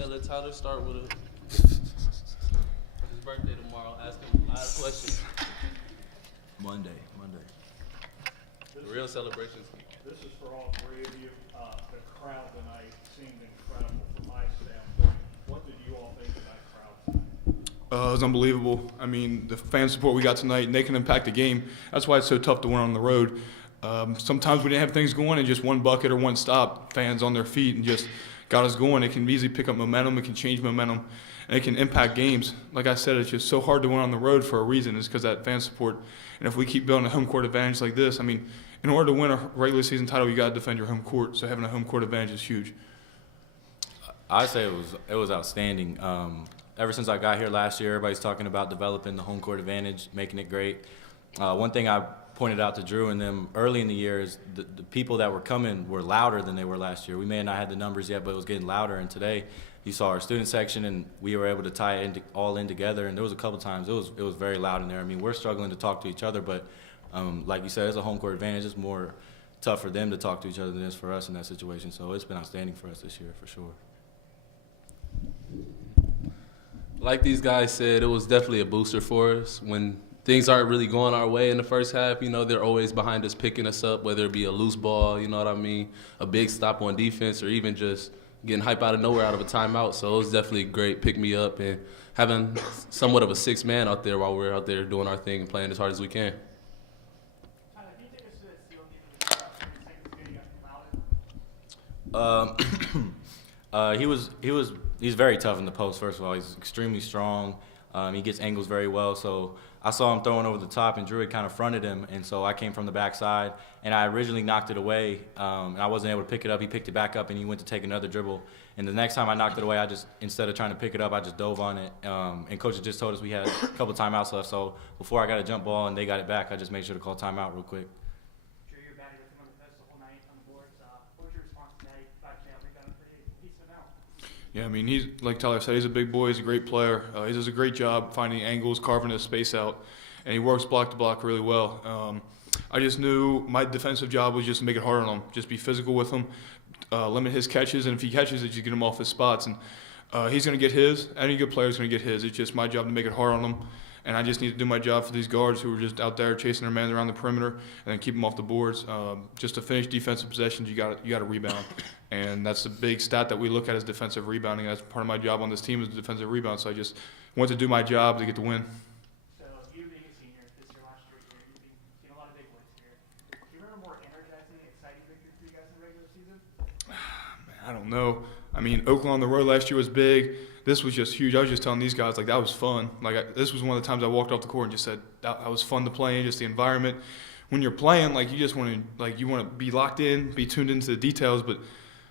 Okay, let Tyler start with his birthday tomorrow. Ask him a lot of questions. Monday. Real celebrations. This is for all three of you. The crowd tonight seemed incredible from my standpoint. What did you all think of that crowd tonight? It was unbelievable. I mean, the fan support we got tonight, and they can impact the game. That's why it's so tough to win on the road. Sometimes we didn't have things going, and just one bucket or one stop, fans on their feet and just got us going. It can easily pick up momentum. It can change momentum, and it can impact games. Like I said, it's just so hard to win on the road for a reason. It's because that fan support. And if we keep building a home court advantage like this, I mean, in order to win a regular season title, you got to defend your home court. So having a home court advantage is huge. I'd say it was outstanding. Ever since I got here last year, everybody's talking about developing the home court advantage, making it great. One thing I pointed out to Drew and them early in the year is the people that were coming were louder than they were last year. We may have not had the numbers yet, but it was getting louder. And today, you saw our student section, and we were able to tie it all in together. And there was a couple times it was very loud in there. I mean, we're struggling to talk to each other, but like you said, it's a home court advantage. It's more tough for them to talk to each other than it is for us in that situation. So it's been outstanding for us this year, for sure. Like these guys said, it was definitely a booster for us. When things aren't really going our way in the first half, they're always behind us picking us up, whether it be a loose ball, you know what I mean, a big stop on defense, or even just getting hype out of nowhere out of a timeout. So it was definitely great pick me up and having somewhat of a sixth man out there while we're out there doing our thing and playing as hard as we can. He's very tough in the post. First of all, he's extremely strong. He gets angles very well. So I saw him throwing over the top, and Drew had kind of fronted him, and so I came from the backside, and I originally knocked it away, and I wasn't able to pick it up. He picked it back up, and he went to take another dribble. And the next time I knocked it away, instead of trying to pick it up, I just dove on it. And Coach had just told us we had a couple timeouts left, so before I got a jump ball and they got it back, I just made sure to call timeout real quick. Yeah, I mean, he's like Tyler said, he's a big boy. He's a great player. He does a great job finding angles, carving his space out, and he works block to block really well. I just knew my defensive job was just to make it hard on him, just be physical with him, limit his catches, and if he catches it, just get him off his spots. And he's going to get his. Any good player is going to get his. It's just my job to make it hard on him, and I just need to do my job for these guards who are just out there chasing their man around the perimeter and then keep them off the boards. Just to finish defensive possessions, you got to rebound. And that's the big stat that we look at as defensive rebounding. That's part of my job on this team is defensive rebound. So I just want to do my job to get the win. So you being a senior, this is your last year here, you've seen a lot of big wins here. Do you remember more energizing, exciting victories for you guys in the regular season? Man, I don't know. I mean, Oakland on the road last year was big. This was just huge. I was just telling these guys, that was fun. This was one of the times I walked off the court and just said that was fun to play in, just the environment. When you're playing, you just want to, you want to be locked in, be tuned into the details, but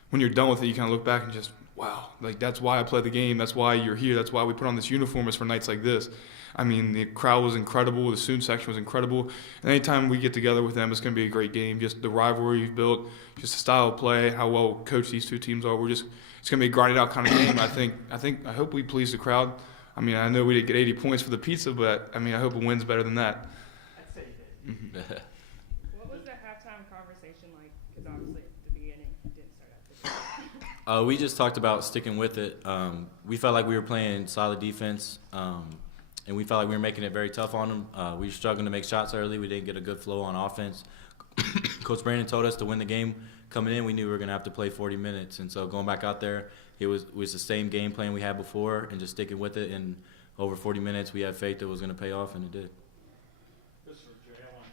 when you're done with it, you kind of look back and just, wow, that's why I play the game. That's why you're here. That's why we put on this uniform is for nights like this. I mean, the crowd was incredible. The student section was incredible. And anytime we get together with them, it's going to be a great game. Just the rivalry we've built, just the style of play, how well coached these two teams are. It's going to be a grinded out kind of game. I hope we please the crowd. I mean, I know we didn't get 80 points for the pizza, but I hope it wins better than that. I'd say you did. Mm-hmm. What was the halftime conversation like? Because obviously at the beginning it didn't start out the We just talked about sticking with it. We felt like we were playing solid defense, and we felt like we were making it very tough on them. We were struggling to make shots early. We didn't get a good flow on offense. Coach Brandon told us to win the game coming in. We knew we were going to have to play 40 minutes. And so going back out there, it was the same game plan we had before and just sticking with it. And over 40 minutes, we had faith that it was going to pay off, and it did. This is for Jalen.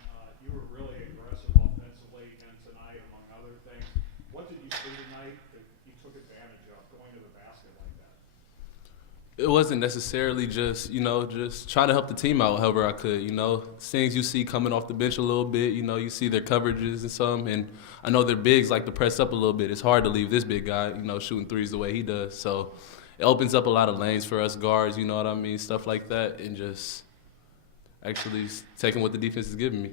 You were really aggressive offensively and tonight, among other things. What did you see tonight that you took advantage of going to the basket like that? It wasn't necessarily just trying to help the team out however I could, Things you see coming off the bench a little bit, you see their coverages and some, and I know their bigs like to press up a little bit. It's hard to leave this big guy, shooting threes the way he does. So it opens up a lot of lanes for us guards, stuff like that, and just actually taking what the defense is giving me.